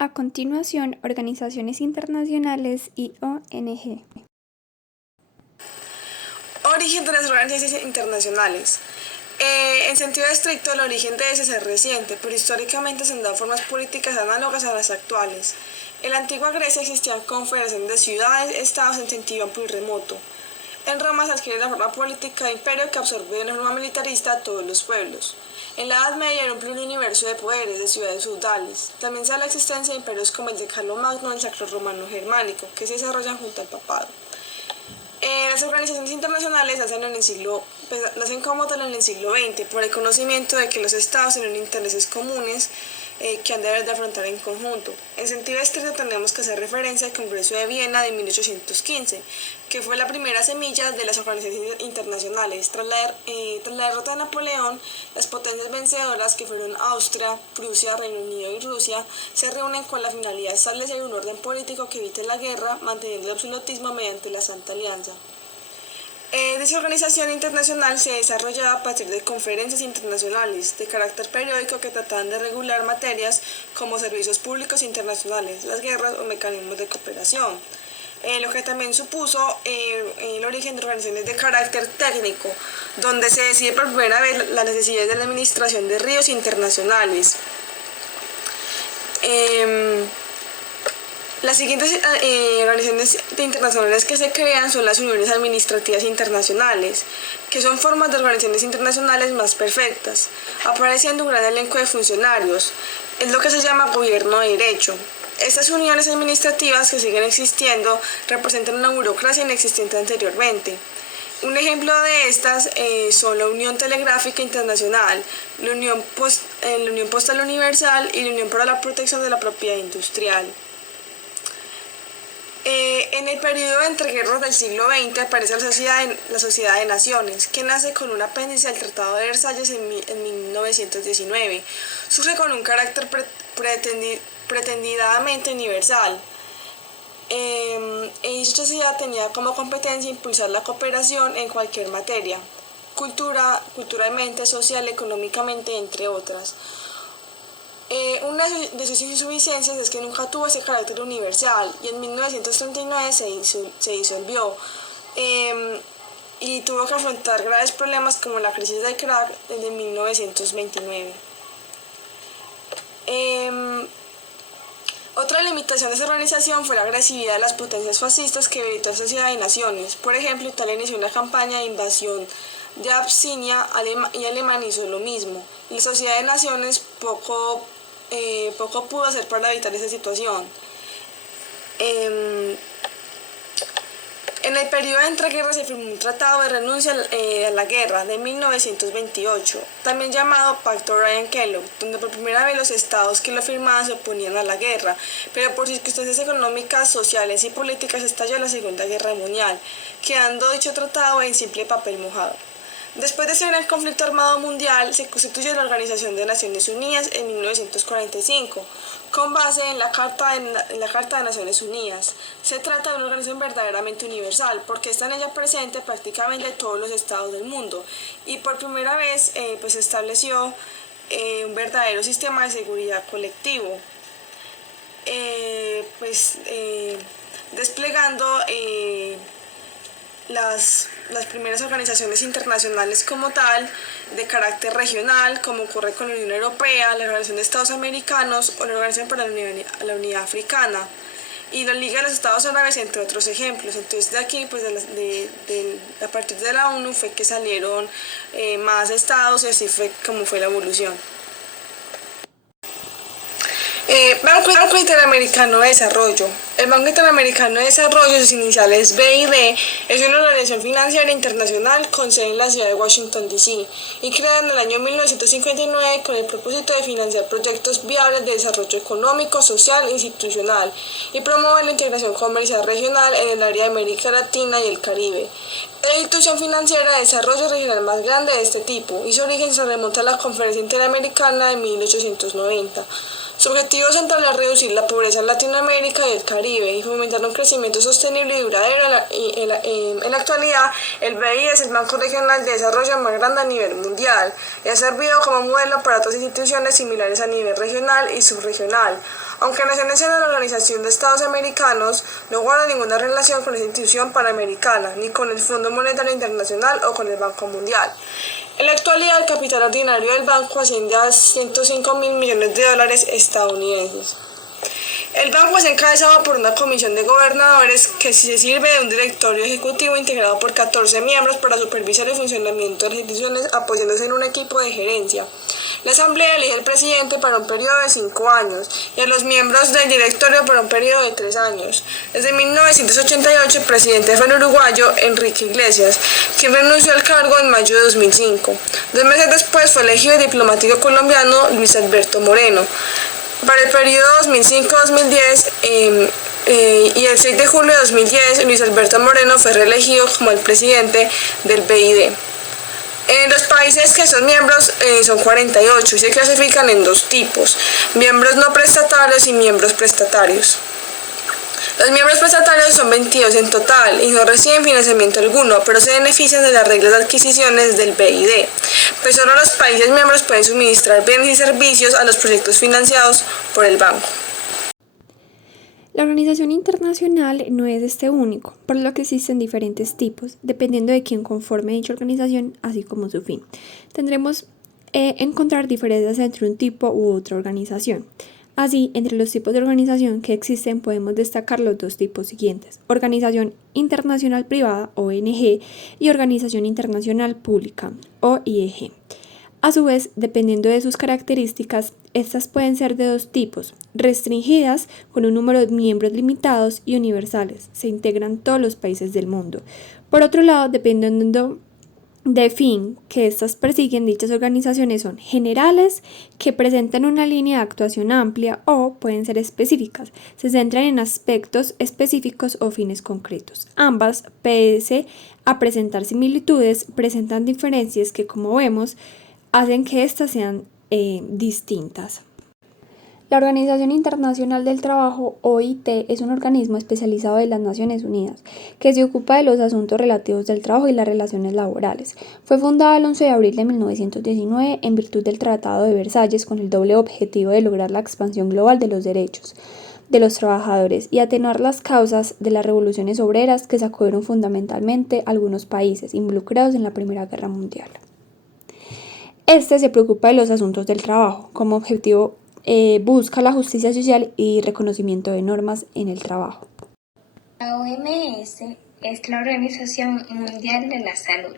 A continuación, organizaciones internacionales y ONG. Origen de las organizaciones internacionales. En sentido estricto, el origen debe ser reciente, pero históricamente se han dado formas políticas análogas a las actuales. En la antigua Grecia existían confederaciones de ciudades, estados en sentido amplio y remoto. En Roma se adquiere la forma política de imperio que absorbe de una forma militarista a todos los pueblos. En la Edad Media era un pluriuniverso de poderes, de ciudades feudales. También se da la existencia de imperios como el de Carlomagno y el Sacro Romano Germánico, que se desarrollan junto al papado. Las organizaciones internacionales nacen como tal en el siglo XX por el conocimiento de que los estados tienen intereses comunes que han de afrontar en conjunto. En sentido estricto tenemos que hacer referencia al Congreso de Viena de 1815, que fue la primera semilla de las organizaciones internacionales. Tras la derrota de Napoleón, las potencias vencedoras, que fueron Austria, Prusia, Reino Unido y Rusia, se reúnen con la finalidad de establecer un orden político que evite la guerra, manteniendo el absolutismo mediante la Santa Alianza. Dicha organización internacional se desarrollaba a partir de conferencias internacionales de carácter periódico que trataban de regular materias como servicios públicos internacionales, las guerras o mecanismos de cooperación. Lo que también supuso el origen de organizaciones de carácter técnico, donde se decide por primera vez la necesidad de la administración de ríos internacionales. Las siguientes organizaciones internacionales que se crean son las uniones administrativas internacionales, que son formas de organizaciones internacionales más perfectas, apareciendo un gran elenco de funcionarios. Es lo que se llama gobierno de derecho. Estas uniones administrativas que siguen existiendo representan una burocracia inexistente anteriormente. Un ejemplo de estas son la Unión Telegráfica Internacional, la Unión Postal Universal y la Unión para la Protección de la Propiedad Industrial. En el periodo entre guerras del siglo XX aparece la Sociedad de Naciones, que nace con un apéndice al Tratado de Versalles en 1919. Surge con un carácter pretendidamente universal. Dicha sociedad tenía como competencia impulsar la cooperación en cualquier materia, culturalmente, social, económicamente, entre otras. Una de sus insuficiencias es que nunca tuvo ese carácter universal y en 1939 se disolvió y tuvo que afrontar graves problemas como la crisis del crack desde 1929. Otra limitación de esa organización fue la agresividad de las potencias fascistas que debilitó a la Sociedad de Naciones. Por ejemplo, Italia inició una campaña de invasión de Absinia y Alemania hizo lo mismo. La Sociedad de Naciones poco pudo hacer para evitar esa situación. En el periodo entre guerras se firmó un tratado de renuncia a la guerra de 1928, también llamado Pacto Ryan-Kellogg, donde por primera vez los estados que lo firmaban se oponían a la guerra, pero por circunstancias económicas, sociales y políticas estalló la Segunda Guerra Mundial, quedando dicho tratado en simple papel mojado. Después de ese gran conflicto armado mundial, se constituye la Organización de Naciones Unidas en 1945, con base en la Carta de Naciones Unidas. Se trata de una organización verdaderamente universal, porque está en ella presente prácticamente todos los estados del mundo, y por primera vez se estableció un verdadero sistema de seguridad colectivo, desplegando las primeras organizaciones internacionales como tal, de carácter regional, como ocurre con la Unión Europea, la Organización de Estados Americanos o la Organización para la Unidad Africana y la Liga de los Estados Árabes, entre otros ejemplos. Entonces de aquí, a partir de la ONU fue que salieron más estados y así fue como fue la evolución. Banco Interamericano de Desarrollo. El Banco Interamericano de Desarrollo, sus iniciales B y D, es una organización financiera internacional con sede en la ciudad de Washington, D.C. y creada en el año 1959 con el propósito de financiar proyectos viables de desarrollo económico, social e institucional y promover la integración comercial regional en el área de América Latina y el Caribe. Es la institución financiera de desarrollo regional más grande de este tipo y su origen se remonta a la Conferencia Interamericana de 1890. Su objetivo central es reducir la pobreza en Latinoamérica y el Caribe y fomentar un crecimiento sostenible y duradero. En la actualidad, el BI es el Banco Regional de Desarrollo más grande a nivel mundial y ha servido como modelo para otras instituciones similares a nivel regional y subregional, Aunque nació en el seno de la Organización de Estados Americanos, no guarda ninguna relación con esa institución panamericana, ni con el Fondo Monetario Internacional o con el Banco Mundial. En la actualidad, el capital ordinario del banco asciende a $105.000 millones estadounidenses. El banco es encabezado por una comisión de gobernadores que se sirve de un directorio ejecutivo integrado por 14 miembros para supervisar el funcionamiento de las instituciones apoyándose en un equipo de gerencia. La asamblea elige al presidente para un periodo de 5 años y a los miembros del directorio para un periodo de 3 años. Desde 1988 el presidente fue el uruguayo Enrique Iglesias, quien renunció al cargo en mayo de 2005. 2 meses después fue elegido el diplomático colombiano Luis Alberto Moreno para el periodo 2005-2010 y el 6 de julio de 2010 Luis Alberto Moreno fue reelegido como el presidente del BID. Los países que son miembros son 48 y se clasifican en 2 tipos, miembros no prestatarios y miembros prestatarios. Los miembros prestatarios son 22 en total y no reciben financiamiento alguno, pero se benefician de las reglas de adquisiciones del BID, pues solo los países miembros pueden suministrar bienes y servicios a los proyectos financiados por el banco. La organización internacional no es único, por lo que existen diferentes tipos, dependiendo de quién conforme dicha organización, así como su fin. Tendremos encontrar diferencias entre un tipo u otra organización. Así, entre los tipos de organización que existen podemos destacar los 2 tipos siguientes: Organización Internacional Privada, ONG, y Organización Internacional Pública, OIG. A su vez, dependiendo de sus características, estas pueden ser de 2 tipos: restringidas, con un número de miembros limitados, y universales, se integran todos los países del mundo. Por otro lado, dependiendo de fin que estas persiguen, dichas organizaciones son generales, que presentan una línea de actuación amplia, o pueden ser específicas, se centran en aspectos específicos o fines concretos. Ambas, pese a presentar similitudes, presentan diferencias que, como vemos, hacen que éstas sean distintas. La Organización Internacional del Trabajo, OIT, es un organismo especializado de las Naciones Unidas que se ocupa de los asuntos relativos del trabajo y las relaciones laborales. Fue fundada el 11 de abril de 1919 en virtud del Tratado de Versalles, con el doble objetivo de lograr la expansión global de los derechos de los trabajadores y atenuar las causas de las revoluciones obreras que sacudieron fundamentalmente a algunos países involucrados en la Primera Guerra Mundial. Este se preocupa de los asuntos del trabajo. Como objetivo busca la justicia social y reconocimiento de normas en el trabajo. La OMS es la Organización Mundial de la Salud.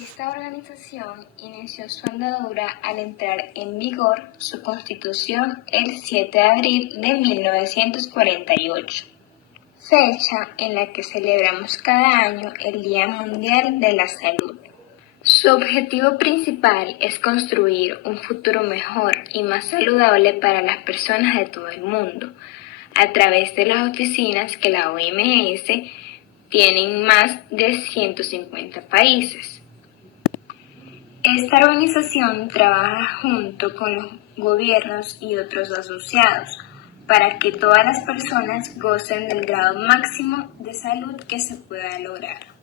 Esta organización inició su andadura al entrar en vigor su constitución el 7 de abril de 1948, fecha en la que celebramos cada año el Día Mundial de la Salud. Su objetivo principal es construir un futuro mejor y más saludable para las personas de todo el mundo, a través de las oficinas que la OMS tiene en más de 150 países. Esta organización trabaja junto con los gobiernos y otros asociados para que todas las personas gocen del grado máximo de salud que se pueda lograr.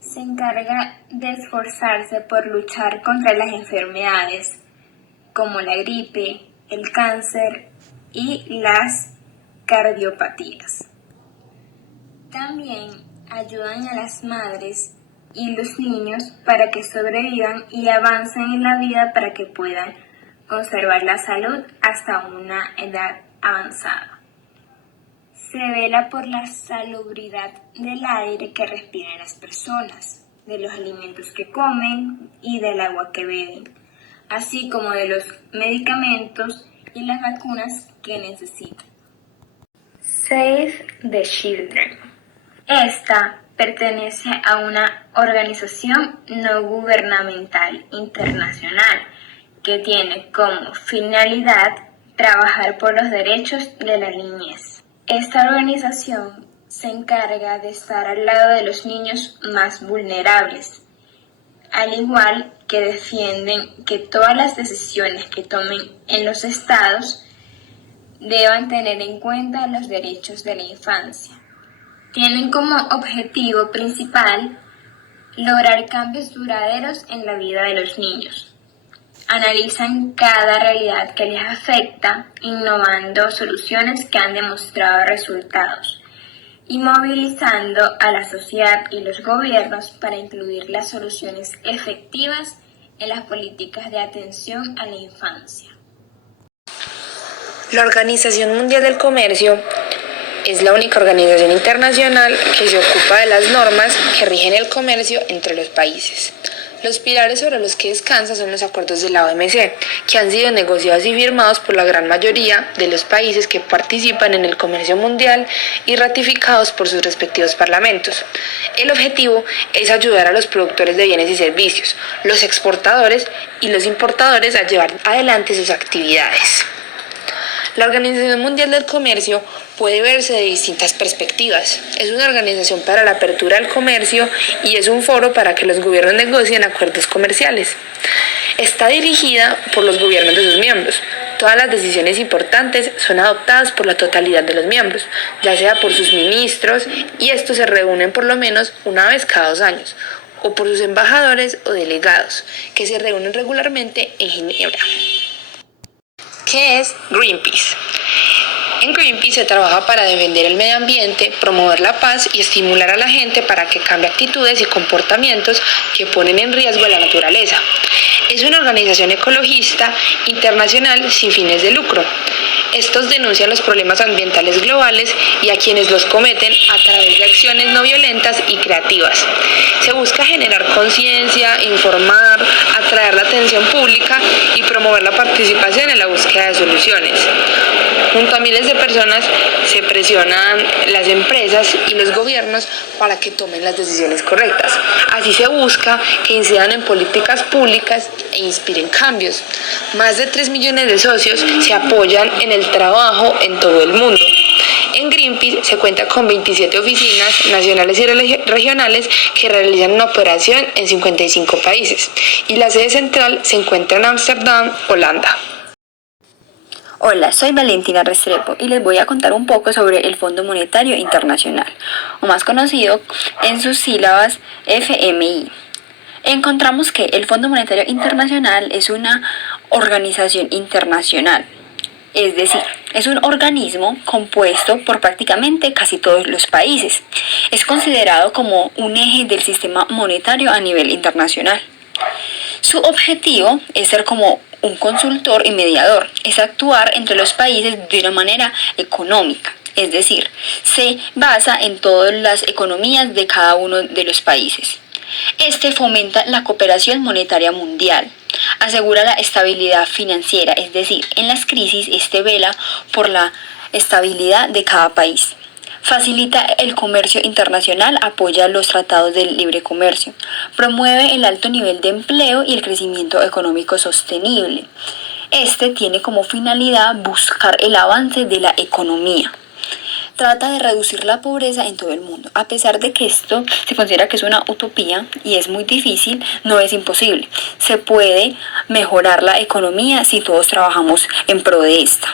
Se encarga de esforzarse por luchar contra las enfermedades como la gripe, el cáncer y las cardiopatías. También ayudan a las madres y los niños para que sobrevivan y avancen en la vida para que puedan conservar la salud hasta una edad avanzada. Se vela por la salubridad del aire que respiran las personas, de los alimentos que comen y del agua que beben, así como de los medicamentos y las vacunas que necesitan. Save the Children. Esta pertenece a una organización no gubernamental internacional que tiene como finalidad trabajar por los derechos de la niñez. Esta organización se encarga de estar al lado de los niños más vulnerables, al igual que defienden que todas las decisiones que tomen en los estados deban tener en cuenta los derechos de la infancia. Tienen como objetivo principal lograr cambios duraderos en la vida de los niños. Analizan cada realidad que les afecta, innovando soluciones que han demostrado resultados y movilizando a la sociedad y los gobiernos para incluir las soluciones efectivas en las políticas de atención a la infancia. La Organización Mundial del Comercio es la única organización internacional que se ocupa de las normas que rigen el comercio entre los países. Los pilares sobre los que descansa son los acuerdos de la OMC, que han sido negociados y firmados por la gran mayoría de los países que participan en el comercio mundial y ratificados por sus respectivos parlamentos. El objetivo es ayudar a los productores de bienes y servicios, los exportadores y los importadores a llevar adelante sus actividades. La Organización Mundial del Comercio puede verse de distintas perspectivas. Es una organización para la apertura al comercio y es un foro para que los gobiernos negocien acuerdos comerciales. Está dirigida por los gobiernos de sus miembros. Todas las decisiones importantes son adoptadas por la totalidad de los miembros, ya sea por sus ministros, y estos se reúnen por lo menos una vez cada 2 años, o por sus embajadores o delegados, que se reúnen regularmente en Ginebra. ¿Qué es Greenpeace? En Greenpeace se trabaja para defender el medio ambiente, promover la paz y estimular a la gente para que cambie actitudes y comportamientos que ponen en riesgo a la naturaleza. Es una organización ecologista internacional sin fines de lucro. Estos denuncian los problemas ambientales globales y a quienes los cometen a través de acciones no violentas y creativas. Se busca generar conciencia, informar, atraer la atención pública y promover la participación en la búsqueda de soluciones. Junto a miles de personas se presionan las empresas y los gobiernos para que tomen las decisiones correctas. Así se busca que incidan en políticas públicas e inspiren cambios. Más de 3 millones de socios se apoyan en el trabajo en todo el mundo. En Greenpeace se cuenta con 27 oficinas nacionales y regionales que realizan una operación en 55 países y la sede central se encuentra en Ámsterdam, Holanda. Hola, soy Valentina Restrepo y les voy a contar un poco sobre el Fondo Monetario Internacional, o más conocido en sus sílabas FMI. Encontramos que el Fondo Monetario Internacional es una organización internacional, es decir, es un organismo compuesto por prácticamente casi todos los países. Es considerado como un eje del sistema monetario a nivel internacional. Su objetivo es ser como un consultor y mediador, es actuar entre los países de una manera económica, es decir, se basa en todas las economías de cada uno de los países. Este fomenta la cooperación monetaria mundial, asegura la estabilidad financiera, es decir, en las crisis este vela por la estabilidad de cada país. Facilita el comercio internacional, apoya los tratados de libre comercio, promueve el alto nivel de empleo y el crecimiento económico sostenible. Este tiene como finalidad buscar el avance de la economía. Trata de reducir la pobreza en todo el mundo. A pesar de que esto se considera que es una utopía y es muy difícil, no es imposible. Se puede mejorar la economía si todos trabajamos en pro de esta.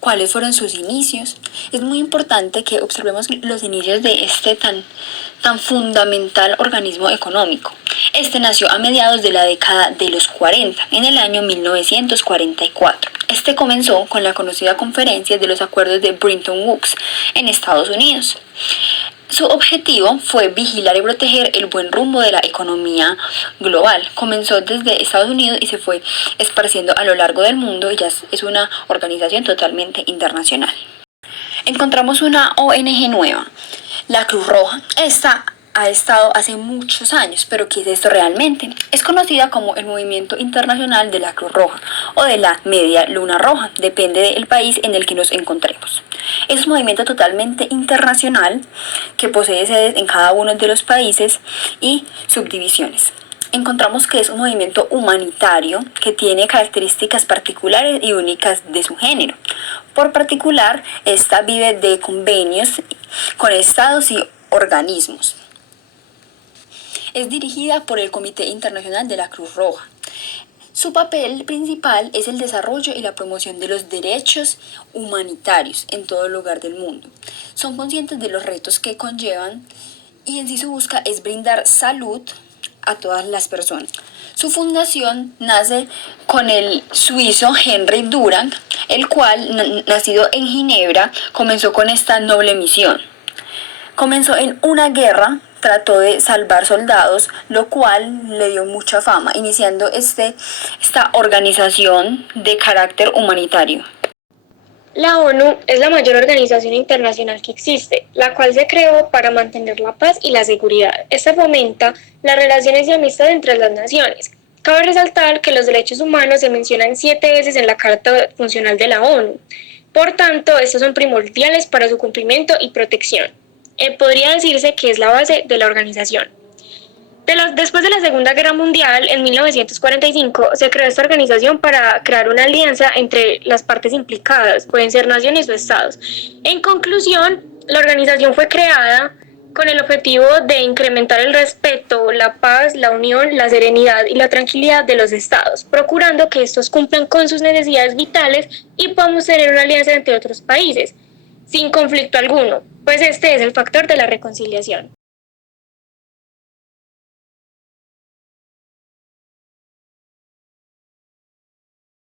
¿Cuáles fueron sus inicios? Es muy importante que observemos los inicios de este tan fundamental organismo económico. Este nació a mediados de la década de los 40, en el año 1944. Este comenzó con la conocida conferencia de los acuerdos de Bretton Woods en Estados Unidos. Su objetivo fue vigilar y proteger el buen rumbo de la economía global. Comenzó desde Estados Unidos y se fue esparciendo a lo largo del mundo y ya es una organización totalmente internacional. Encontramos una ONG nueva, la Cruz Roja. Esta ha estado hace muchos años, pero ¿qué es esto realmente? Es conocida como el Movimiento Internacional de la Cruz Roja o de la Media Luna Roja, depende del país en el que nos encontremos. Es un movimiento totalmente internacional que posee sedes en cada uno de los países y subdivisiones. Encontramos que es un movimiento humanitario que tiene características particulares y únicas de su género. Por particular, esta vive de convenios con estados y organismos. Es dirigida por el Comité Internacional de la Cruz Roja. Su papel principal es el desarrollo y la promoción de los derechos humanitarios en todo lugar del mundo. Son conscientes de los retos que conllevan y en sí su busca es brindar salud, a todas las personas. Su fundación nace con el suizo Henry Dunant, el cual, nacido en Ginebra, comenzó con esta noble misión. Comenzó en una guerra, trató de salvar soldados, lo cual le dio mucha fama, iniciando esta organización de carácter humanitario. La ONU es la mayor organización internacional que existe, la cual se creó para mantener la paz y la seguridad. Esta fomenta las relaciones de amistad entre las naciones. Cabe resaltar que los derechos humanos se mencionan 7 veces en la Carta Funcional de la ONU. Por tanto, estos son primordiales para su cumplimiento y protección. Podría decirse que es la base de la organización. Después de la Segunda Guerra Mundial, en 1945, se creó esta organización para crear una alianza entre las partes implicadas, pueden ser naciones o estados. En conclusión, la organización fue creada con el objetivo de incrementar el respeto, la paz, la unión, la serenidad y la tranquilidad de los estados, procurando que estos cumplan con sus necesidades vitales y podamos tener una alianza entre otros países, sin conflicto alguno, pues este es el factor de la reconciliación.